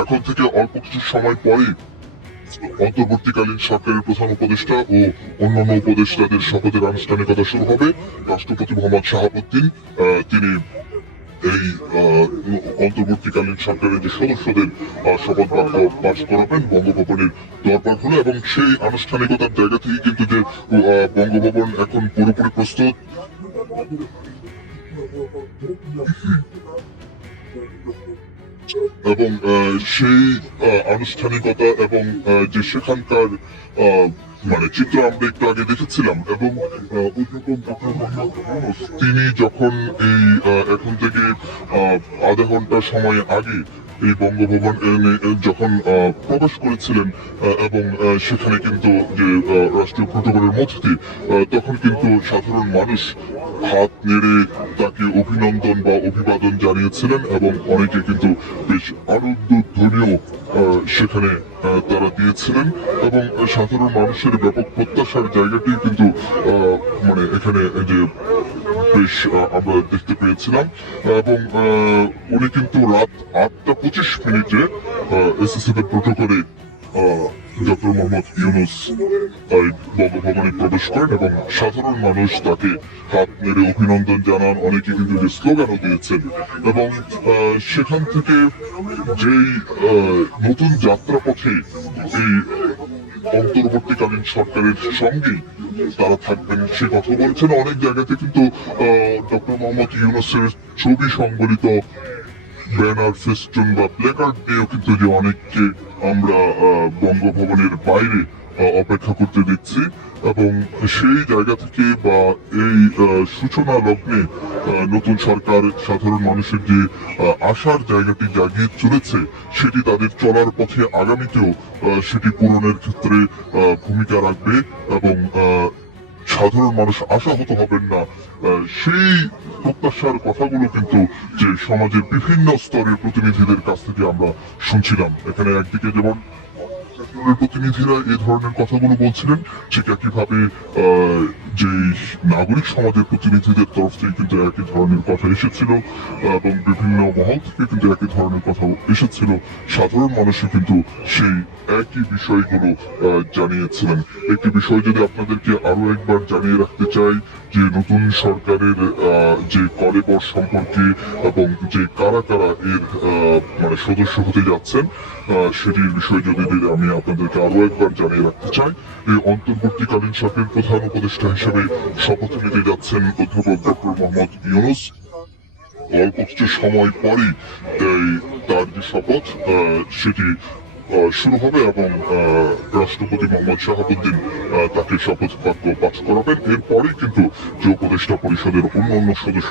এখন থেকে অল্প কিছু সময় পরেই অন্তর্বর্তীকালীন সরকারের প্রধান উপদেষ্টা ও অন্যান্য উপদেষ্টাদের শপথের আনুষ্ঠানিকতা শুরু হবে। রাষ্ট্রপতি মোহাম্মদ শাহাবুদ্দিন তিনি এই অন্তর্বর্তীকালীন সরকারের যে সদস্যদের শপথ বাক্য পাঠ করাবেন বঙ্গভবনের দরবার হলো, এবং সেই আনুষ্ঠানিকতার জায়গা থেকে কিন্তু যে বঙ্গভবন এখন পুরোপুরি প্রস্তুত। এবং সেই আনুষ্ঠানিকতা এবং যে সেখানকার মানে চিত্র আমরা একটু আগে দেখেছিলাম, এবং তিনি যখন এই এখন থেকে আধা ঘন্টা সময় আগে এই বঙ্গভবন যখন প্রবেশ করেছিলেন, এবং সেখানে কিন্তু যে রাষ্ট্রীয় প্রটোকলের মধ্যে তখন কিন্তু সাধারণ মানুষ হাত নেড়ে তাকে অভিনন্দন বা অভিবাদন জানিয়েছিলেন, এবং অনেকে কিন্তু বেশ আনন্দধ্বনিও সেখানে তারা দিয়েছিলেন, এবং সাধারণ মানুষের ব্যাপক প্রত্যাশার জায়গাটি কিন্তু মানে এখানে যে বেশ আমরা দেখতে পেয়েছিলাম। এবং উনি কিন্তু রাত 8:25 এসএসএফ এর প্রটোকলে ডক্টর মোহাম্মদ ইউনূস বঙ্গভবনে প্রবেশ করেন, এবং সাধারণ মানুষ তাকে হাত নেড়ে অভিনন্দন জানান, অনেকে কিন্তু যে স্লোগানও দিয়েছেন। এবং সেখান থেকে যেই নতুন যাত্রাপথে এই অন্তর্বর্তীকালীন সরকারের সঙ্গে তারা থাকবেন সে কথা বলছেন। অনেক জায়গাতে কিন্তু ডক্টর মোহাম্মদ ইউনূসের ছবি সংবলিত ব্যানার, ফেস্টুন বা প্ল্যাকার্ড দিয়েও কিন্তু যে অনেককে আমরা বঙ্গভবনের বাইরে অপেক্ষা করতে দেখছি, এবং সেই জায়গা থেকে বা এই সূচনা লগ্নে নতুন সরকার সাধারণ মানুষের যে আশার জায়গাটি জাগিয়ে চলেছে, সেটি তাদের চলার পথে আগামীতেও সেটি পূরণের ক্ষেত্রে ভূমিকা রাখবে, এবং সাধারণ মানুষ আশাহত হবেন না সেই প্রত্যাশার কথাগুলো কিন্তু যে সমাজের বিভিন্ন স্তরের প্রতিনিধিদের কাছ থেকে আমরা শুনছিলাম। এখানে একদিকে যেমন প্রতিনিধিরা এই ধরনের কথাগুলো বলছিলেন, ঠিক একইভাবে যে নাগরিক সমাজের প্রতিনিধিদের তরফ থেকে কিন্তু একই ধরনের কথা এসেছিল, এবং বিভিন্ন মহল থেকে কিন্তু একই ধরনের কথা এসেছিল। সাধারণ মানুষও কিন্তু সেই একই বিষয়গুলো জানিয়েছিলেন। একটি বিষয় যদি আপনাদেরকে আরো একবার জানিয়ে রাখতে চাই, যে নতুন সরকারের যে কলেবর সম্পর্কে এবং যে কারা কারা এর মানে সদস্য হতে যাচ্ছেন সেটির বিষয় যদি আমি আপনাদেরকে আরো একবার জানিয়ে রাখতে চাই। এই অন্তর্বর্তীকালীন সরকারের প্রধান উপদেষ্টা হিসেবে শপথ নিতে যাচ্ছেন অধ্যাপক ডক্টর মোহাম্মদ ইউনূস। অল্প কিছু সময় পরই তার যে শপথ সেটি শুরু হবে, এবং রাষ্ট্রপতি মোহাম্মদ শাহাবুদ্দিন তাকে শপথ বাক্য পাঠ করাবেন। এরপরেই কিন্তু যে উপদেষ্টা পরিষদের অন্যান্য সদস্য